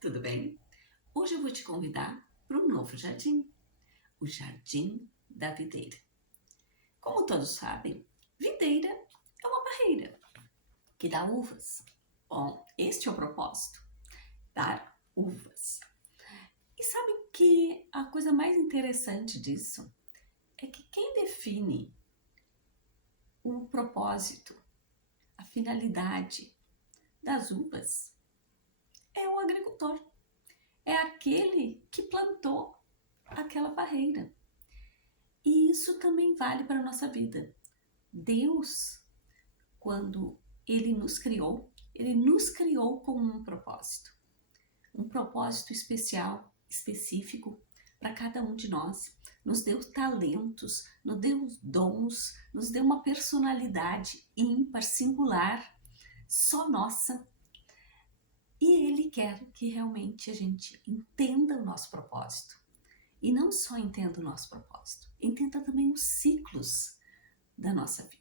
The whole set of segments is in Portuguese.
tudo bem? Hoje eu vou te convidar para um novo jardim, o Jardim da Videira. Como todos sabem, videira é uma parreira que dá uvas. Bom, este é o propósito, dar uvas. E sabe que a coisa mais interessante disso é que quem define o propósito, a finalidade das uvas é o agricultor. É aquele que plantou aquela parreira. E isso também vale para a nossa vida. Deus, quando Ele nos criou com um propósito especial, específico para cada um de nós. Nos deu talentos, nos deu dons, nos deu uma personalidade ímpar, singular, só nossa. E Ele quer que realmente a gente entenda o nosso propósito. E não só entenda o nosso propósito, entenda também os ciclos da nossa vida.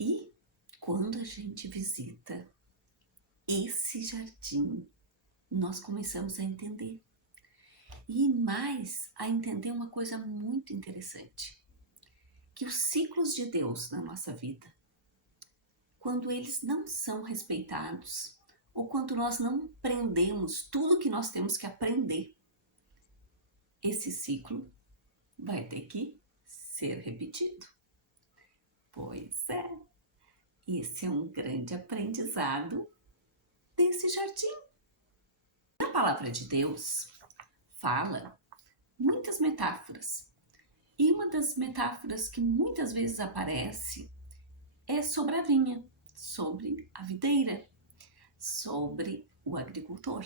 E quando a gente visita esse jardim, nós começamos a entender. E mais a entender uma coisa muito interessante, que os ciclos de Deus na nossa vida, quando eles não são respeitados, ou quando nós não aprendemos tudo que nós temos que aprender, esse ciclo vai ter que ser repetido. Pois é, esse é um grande aprendizado desse jardim. Na palavra de Deus fala muitas metáforas. E uma das metáforas que muitas vezes aparece é sobre a vinha, sobre a videira, sobre o agricultor.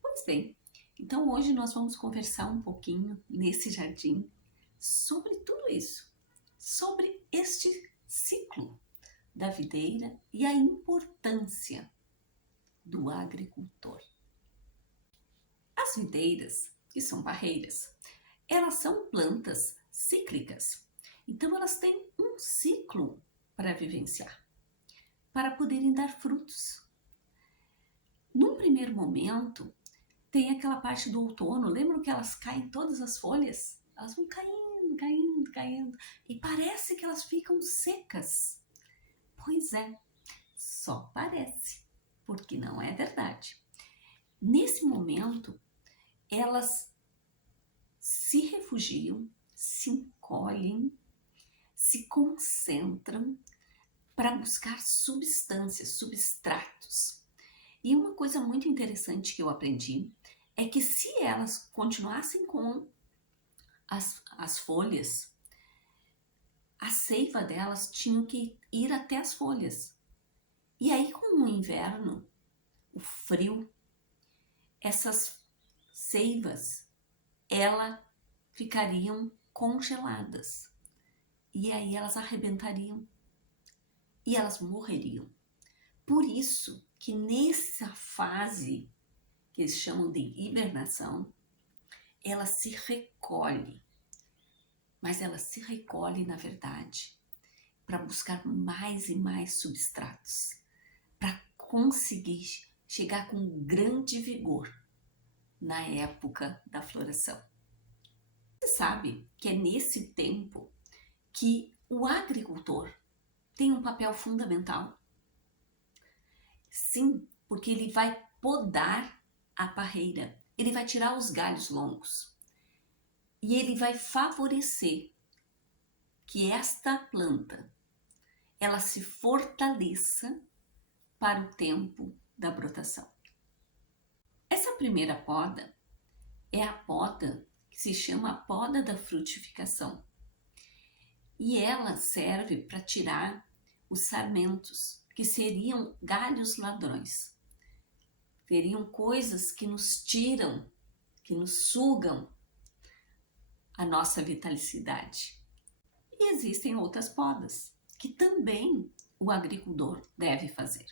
Pois bem, então hoje nós vamos conversar um pouquinho nesse jardim sobre tudo isso, sobre este ciclo da videira e a importância do agricultor. As videiras, que são parreiras, elas são plantas cíclicas, então elas têm um ciclo para vivenciar, para poderem dar frutos. Num primeiro momento, tem aquela parte do outono, lembram que elas caem todas as folhas? Elas vão caindo, caindo, caindo, e parece que elas ficam secas. Pois é, só parece, porque não é verdade. Nesse momento, elas se refugiam, se encolhem, se concentram para buscar substâncias, substratos. E uma coisa muito interessante que eu aprendi é que se elas continuassem com as folhas, a seiva delas tinha que ir até as folhas. E aí com o inverno, o frio, essas seivas, elas ficariam congeladas. E aí elas arrebentariam e elas morreriam. Por isso que nessa fase que eles chamam de hibernação, ela se recolhe. Mas ela se recolhe, na verdade, para buscar mais e mais substratos, para conseguir chegar com grande vigor na época da floração. Você sabe que é nesse tempo que o agricultor tem um papel fundamental? Sim, porque ele vai podar a parreira, ele vai tirar os galhos longos e ele vai favorecer que esta planta ela se fortaleça para o tempo da brotação. Essa primeira poda é a poda que se chama a poda da frutificação. E ela serve para tirar os sarmentos, que seriam galhos ladrões. Seriam coisas que nos tiram, que nos sugam a nossa vitalidade. E existem outras podas, que também o agricultor deve fazer.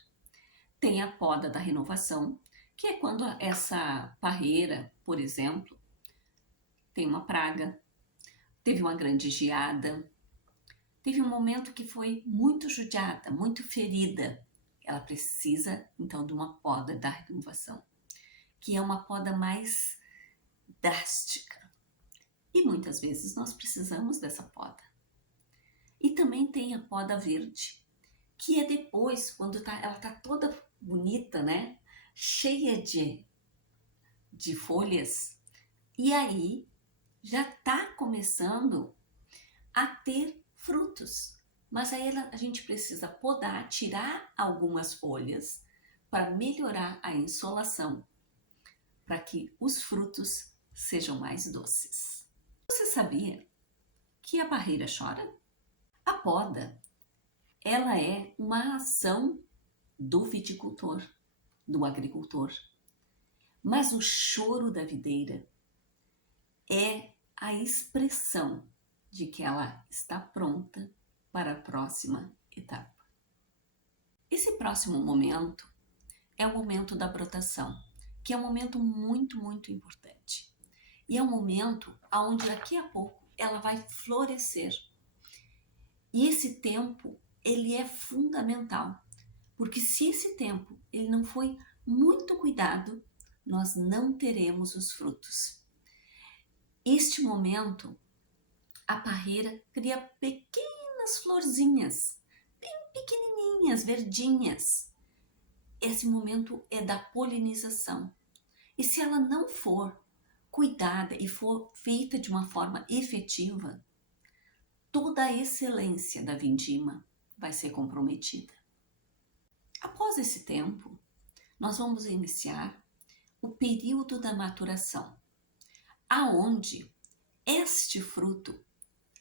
Tem a poda da renovação, que é quando essa parreira, por exemplo, tem uma praga, teve uma grande geada, teve um momento que foi muito judiada, muito ferida, ela precisa então de uma poda da renovação, que é uma poda mais drástica. E muitas vezes nós precisamos dessa poda. E também tem a poda verde, que é depois, quando ela tá toda bonita, né? Cheia de folhas. E aí já tá começando a ter frutos. Mas aí a gente precisa podar, tirar algumas folhas para melhorar a insolação, para que os frutos sejam mais doces. Você sabia que a parreira chora? A poda, ela é uma ação do viticultor, do agricultor. Mas o choro da videira é a expressão de que ela está pronta para a próxima etapa. Esse próximo momento é o momento da brotação, que é um momento muito, muito importante. E é um momento onde daqui a pouco ela vai florescer. E esse tempo, ele é fundamental, porque se esse tempo ele não foi muito cuidado, nós não teremos os frutos. Este momento, a parreira cria pequenas florzinhas, bem pequenininhas, verdinhas. Esse momento é da polinização. E se ela não for cuidada e for feita de uma forma efetiva, toda a excelência da vindima vai ser comprometida. Após esse tempo, nós vamos iniciar o período da maturação, aonde este fruto,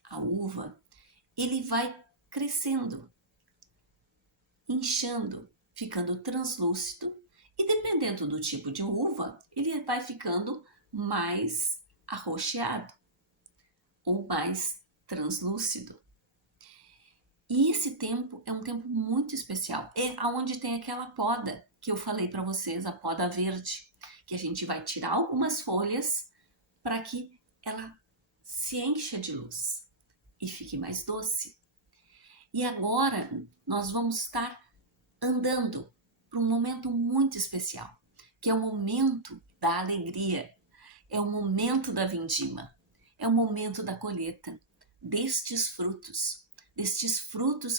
a uva, ele vai crescendo, inchando, ficando translúcido e dependendo do tipo de uva, ele vai ficando mais arroxeado ou mais translúcido. E esse tempo é um tempo muito especial, é aonde tem aquela poda que eu falei para vocês, a poda verde, que a gente vai tirar algumas folhas para que ela se encha de luz e fique mais doce. E agora nós vamos estar andando para um momento muito especial, que é o momento da alegria, é o momento da vindima, é o momento da colheita destes frutos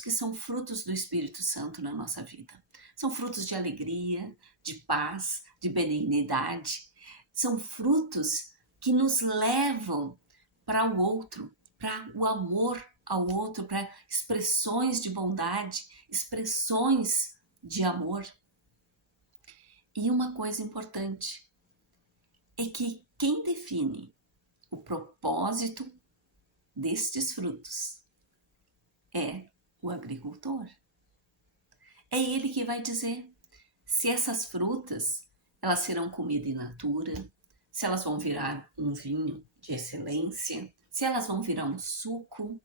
que são frutos do Espírito Santo na nossa vida. São frutos de alegria, de paz, de benignidade. São frutos que nos levam para o outro, para o amor ao outro, para expressões de bondade, expressões de amor. E uma coisa importante é que quem define o propósito destes frutos é o agricultor. É ele que vai dizer se essas frutas elas serão comida in natura, se elas vão virar um vinho de excelência, se elas vão virar um suco.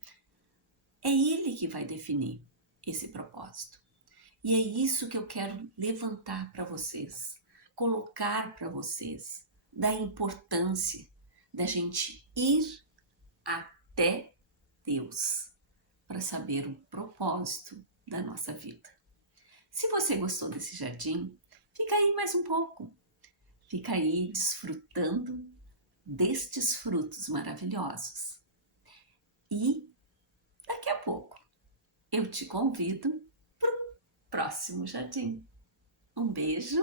É ele que vai definir esse propósito. E é isso que eu quero levantar para vocês, colocar para vocês, da importância da gente ir até Deus para saber o propósito da nossa vida. Se você gostou desse jardim, fica aí mais um pouco. Fica aí desfrutando destes frutos maravilhosos. E daqui a pouco eu te convido para o próximo jardim. Um beijo